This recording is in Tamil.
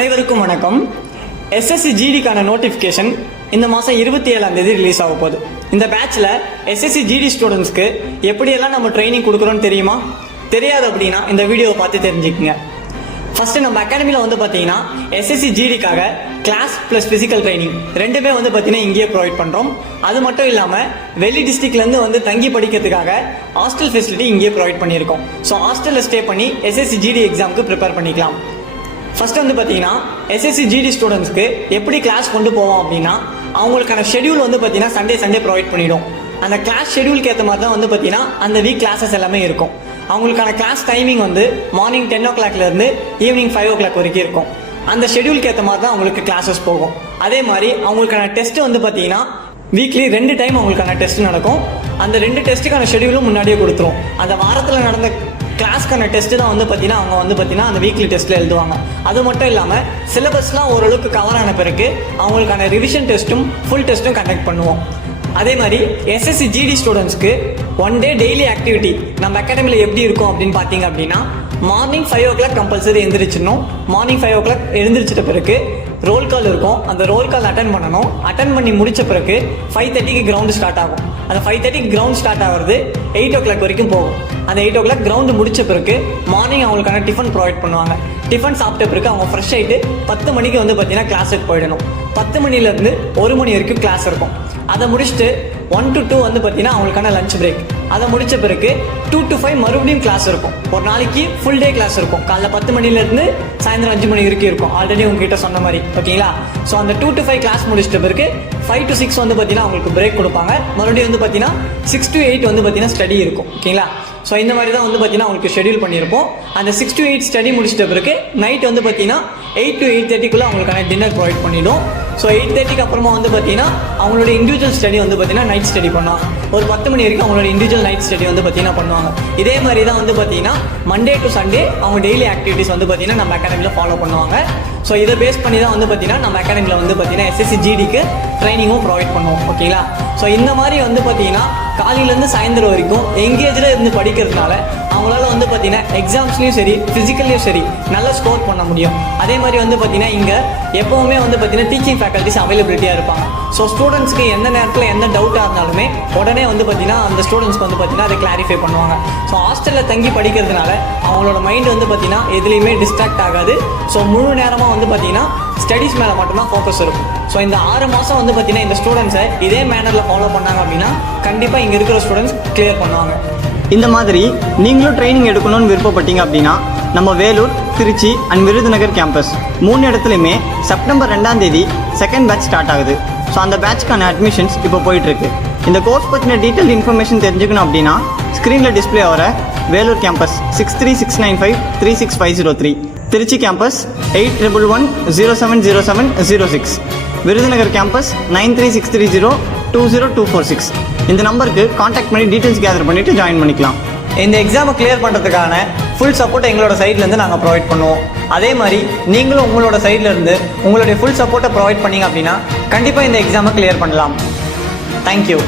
அனைவருக்கும் வணக்கம். எஸ்எஸ்சி ஜிடிக்கான நோட்டிஃபிகேஷன் இந்த மாதம் இருபத்தி ஏழாம் தேதி ரிலீஸ் ஆக போகுது. இந்த பேட்சில் எஸ்எஸ்சி ஜிடி ஸ்டூடெண்ட்ஸ்க்கு எப்படியெல்லாம் நம்ம ட்ரைனிங் கொடுக்குறோன்னு தெரியுமா? தெரியாது அப்படின்னா இந்த வீடியோவை பார்த்து தெரிஞ்சுக்கங்க. ஃபஸ்ட்டு நம்ம அகாடமியில் வந்து பார்த்தீங்கன்னா எஸ்எஸ்சி ஜிடிக்காக கிளாஸ் ப்ளஸ் ஃபிசிக்கல் ட்ரைனிங் ரெண்டுமே வந்து பார்த்தீங்கன்னா இங்கேயே ப்ரொவைட் பண்ணுறோம் அது மட்டும் இல்லாமல் வெளி டிஸ்ட்ரிக்ட்லேருந்து வந்து தங்கி படிக்கிறதுக்காக ஹாஸ்டல் ஃபெசிலிட்டி இங்கேயே ப்ரொவைட் பண்ணியிருக்கோம். ஸோ ஹாஸ்டலில் ஸ்டே பண்ணி எஸ்எஸ்சி ஜிடி எக்ஸாமுக்கு ப்ரிப்பேர் பண்ணிக்கலாம். ஃபர்ஸ்ட் வந்து பார்த்தீங்கன்னா எஸ்எஸ்சி ஜிடி ஸ்டூடெண்ட்ஸ்க்கு எப்படி கிளாஸ் கொண்டு போவோம் அப்படின்னா அவங்களுக்கான ஷெடியூல் வந்து பார்த்தீங்கன்னா சண்டே சண்டே ப்ரொவைட் பண்ணிடும். அந்த கிளாஸ் ஷெடியூலுக்கு ஏற்ற மாதிரி தான் வந்து பார்த்தீங்கன்னா அந்த வீக் கிளாஸஸ் எல்லாமே இருக்கும். அவங்களுக்கான கிளாஸ் டைமிங் வந்து மார்னிங் டென் ஓ கிளாக்லேருந்து ஈவினிங் ஃபைவ் ஓ கிளாக் வரைக்கும் இருக்கும். அந்த ஷெடியூலுக்கு ஏற்ற மாதிரி தான் அவங்களுக்கு கிளாஸஸ் போகும். அதே மாதிரி அவங்களுக்கான டெஸ்ட் வந்து பார்த்தீங்கன்னா வீக்லி ரெண்டு டைம் அவங்களுக்கான டெஸ்ட் நடக்கும். அந்த ரெண்டு டெஸ்ட்டுக்கான ஷெடியூலும் முன்னாடியே கொடுத்துரும். அந்த வாரத்தில் நடந்த கிளாஸ்க்கான டெஸ்ட்டு தான் வந்து பார்த்தீங்கன்னா அவங்க வந்து பார்த்தீங்கன்னா அந்த வீக்லி டெஸ்ட்டில் எழுதுவாங்க. அது மட்டும் இல்லாமல் சிலபஸ்லாம் ஓரளவுக்கு கவர் ஆன பிறகு அவங்களுக்கான ரிவிஷன் டெஸ்ட்டும் ஃபுல் டெஸ்ட்டும் கண்டக்ட் பண்ணுவோம். அதே மாதிரி எஸ்எஸ்சி ஜிடி ஸ்டூடெண்ட்ஸ்க்கு ஒன் டே டெய்லி ஆக்டிவிட்டி நம்ம அகாடமியில் எப்படி இருக்கும் அப்படின்னு பார்த்தீங்க அப்படின்னா morning five o'clock compulsory எழுந்திரிச்சிடணும் மார்னிங் ஃபைவ் ஓ கிளாக் எழுந்திரிச்சிட்ட பிறகு ரோல் கால் இருக்கும். அந்த ரோல் கால் அட்டன் பண்ணணும். அட்டன் பண்ணி முடிச்ச பிறகு ஃபைவ் தேர்ட்டிக்கு கிரவுண்டு ஸ்டார்ட் ஆகும். அந்த ஃபைவ் தேர்ட்டிக்கு கிரவுண்ட் ஸ்டார்ட் ஆகிறது. எயிட் ஓ கிளாக் வரைக்கும் போகும். அந்த எயிட் ஓ கிளாக் கிரவுண்டு முடிச்ச பிறகு மார்னிங் அவங்களுக்கான டிஃபன் ப்ரொவைட் பண்ணுவாங்க. டிஃபன் சாப்பிட்ட பிறகு அவங்க ஃப்ரெஷ் ஆகிட்டு பத்து மணிக்கு வந்து பார்த்தீங்கன்னா கிளாஸுக்கு போயிடணும். பத்து மணிலேருந்து ஒரு மணி வரைக்கும் கிளாஸ் இருக்கும். அதை முடிச்சுட்டு ஒன் டு டூ வந்து பார்த்தீங்கன்னா அவங்களுக்கான லஞ்ச் பிரேக் அதை முடித்த பிறகு டூ டு ஃபைவ் மறுபடியும் கிளாஸ் இருக்கும். ஒரு நாளைக்கு ஃபுல் டே கிளாஸ் இருக்கும். காலைல பத்து மணிலேருந்து சாயந்தரம் அஞ்சு மணி வரைக்கும் இருக்கும். ஆல்ரெடி உங்ககிட்ட சொன்ன மாதிரி. ஓகேங்களா ஸோ அந்த டூ டு ஃபைவ் கிளாஸ் முடிச்சிட்ட பிறகு ஃபைவ் டு சிக்ஸ் வந்து பார்த்தீங்கன்னா அவங்களுக்கு பிரேக் கொடுப்பாங்க. மறுபடியும் வந்து பார்த்தீங்கன்னா சிக்ஸ் டு எயிட் வந்து பார்த்தீங்கன்னா ஸ்டடி இருக்கும். ஓகேங்களா ஸோ இந்த மாதிரி தான் வந்து பார்த்தீங்கன்னா அவங்களுக்கு ஷெடியூல் பண்ணியிருப்போம். அந்த சிக்ஸ் டு எயிட் ஸ்டடி முடிச்சிட்ட பிறகு நைட் வந்து பார்த்தீங்கன்னா எயிட் டு எயிட் தேர்ட்டிக்குள்ளே அவங்களுக்கான டின்னர் ப்ரொவைட் பண்ணிடும். ஸோ எயிட் தேர்ட்டிக்கு அப்புறமா வந்து பார்த்தீங்கன்னா அவங்களோட இண்டிவிஜுவல் ஸ்டடி வந்து பார்த்தீங்கன்னா நைட் ஸ்டடி பண்ணுவாங்க ஒரு பத்து மணி வரைக்கும் அவங்களோட இண்டிவிஜுவல் நைட் ஸ்டடி வந்து பார்த்தீங்கன்னா பண்ணுவாங்க. இதே மாதிரி தான் வந்து பார்த்தீங்கன்னா மண்டே டு சண்டே அவங்க டெய்லி ஆக்டிவிட்டிஸ் வந்து பார்த்தீங்கன்னா நம்ம அகாடமியில் ஃபாலோ பண்ணுவாங்க. ஸோ இதை பேஸ் பண்ணி தான் வந்து பார்த்தீங்கன்னா நம்ம அகாடமியில் வந்து பார்த்தீங்கன்னா எஸ்எஸ்சி ஜிடிக்கு ட்ரைனிங்கும் ப்ரொவைட் பண்ணுவோம் ஓகேங்களா ஸோ இந்த மாதிரி வந்து பார்த்தீங்கன்னா காலையிலேருந்து சாயந்தரம் வரைக்கும் எங்கேஜில் இருந்து படிக்கிறதுனால அவங்களால வந்து பார்த்தீங்கன்னா எக்ஸாம்ஸ்லேயும் சரி ஃபிசிக்கல்லையும் சரி நல்லா ஸ்கோர் பண்ண முடியும். அதே மாதிரி வந்து பார்த்தீங்கன்னா இங்கே எப்போவுமே வந்து பார்த்தீங்கன்னா டீச்சிங் ஃபேக்கல்ட்டிஸ் அவைலபிலிட்டியாக இருப்பாங்க. ஸோ ஸ்டூடெண்ட்ஸ்க்கு எந்த நேரத்தில் எந்த டவுட்டாக இருந்தாலுமே உடனே வந்து பார்த்தீங்கன்னா அந்த ஸ்டூடெண்ட்ஸ்க்கு வந்து பார்த்தீங்கன்னா அதை கிளாரிஃபை பண்ணுவாங்க. ஸோ ஹாஸ்டலில் தங்கி படிக்கிறதுனால அவங்களோட மைண்ட் வந்து பார்த்தீங்கன்னா எதுலேயுமே டிஸ்ட்ராக்ட் ஆகாது. ஸோ முழு நேரமாக வந்து பார்த்தீங்கன்னா ஸ்டடீஸ் மேலே மட்டும்தான் ஃபோக்கஸ் இருக்கும். ஸோ இந்த ஆறு மாதம் வந்து பார்த்தீங்கன்னா இந்த ஸ்டூடெண்ட்ஸை இதே மேனரில் ஃபாலோ பண்ணாங்க அப்படின்னா கண்டிப்பாக இங்கே இருக்கிற ஸ்டூடெண்ட்ஸ் கிளியர் பண்ணுவாங்க. இந்த மாதிரி நீங்களும் ட்ரைனிங் எடுக்கணும்னு விருப்பப்பட்டீங்க அப்படின்னா நம்ம வேலூர் திருச்சி அண்ட் விருதுநகர் கேம்பஸ் மூணு இடத்துலையுமே செப்டம்பர் ரெண்டாம் தேதி செகண்ட் பேட்ச் ஸ்டார்ட் ஆகுது. ஸோ அந்த பேட்ச்க்கான அட்மிஷன்ஸ் இப்போ போயிட்டுருக்கு. இந்த கோர்ஸ் பற்றின டீட்டெயில் இன்ஃபர்மேஷன் தெரிஞ்சுக்கணும் அப்படின்னா ஸ்க்ரீனில் டிஸ்ப்ளே ஆகிற Vellore campus six three six nine five three six five zero three Trichy campus eight triple one zero seven zero seven zero six Virudhunagar campus nine three six three zero two zero two four six இந்த நம்பருக்கு காண்டாக்ட் பண்ணி டீட்டெயில்ஸ் கேதர் பண்ணிவிட்டு ஜாயின் பண்ணிக்கலாம். இந்த எக்ஸாமை கிளியர் பண்ணுறதுக்கான ஃபுல் சப்போர்ட் எங்களோட சைட்லேருந்து நாங்கள் ப்ரொவைட் பண்ணுவோம். அதே மாதிரி நீங்களும் உங்களோட சைட்லேருந்து உங்களுடைய ஃபுல் சப்போர்ட்டை ப்ரொவைட் பண்ணீங்க அப்படின்னா கண்டிப்பாக இந்த எக்ஸாமை கிளியர் பண்ணலாம். தேங்க்யூ